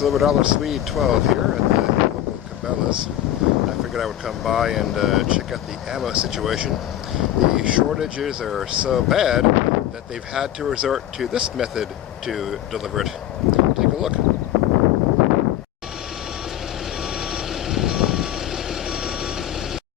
Silver Swede 12 here at the local Cabela's. I figured I would come by and check out the ammo situation. The shortages are so bad that they've had to resort to this method to deliver it. Take a look.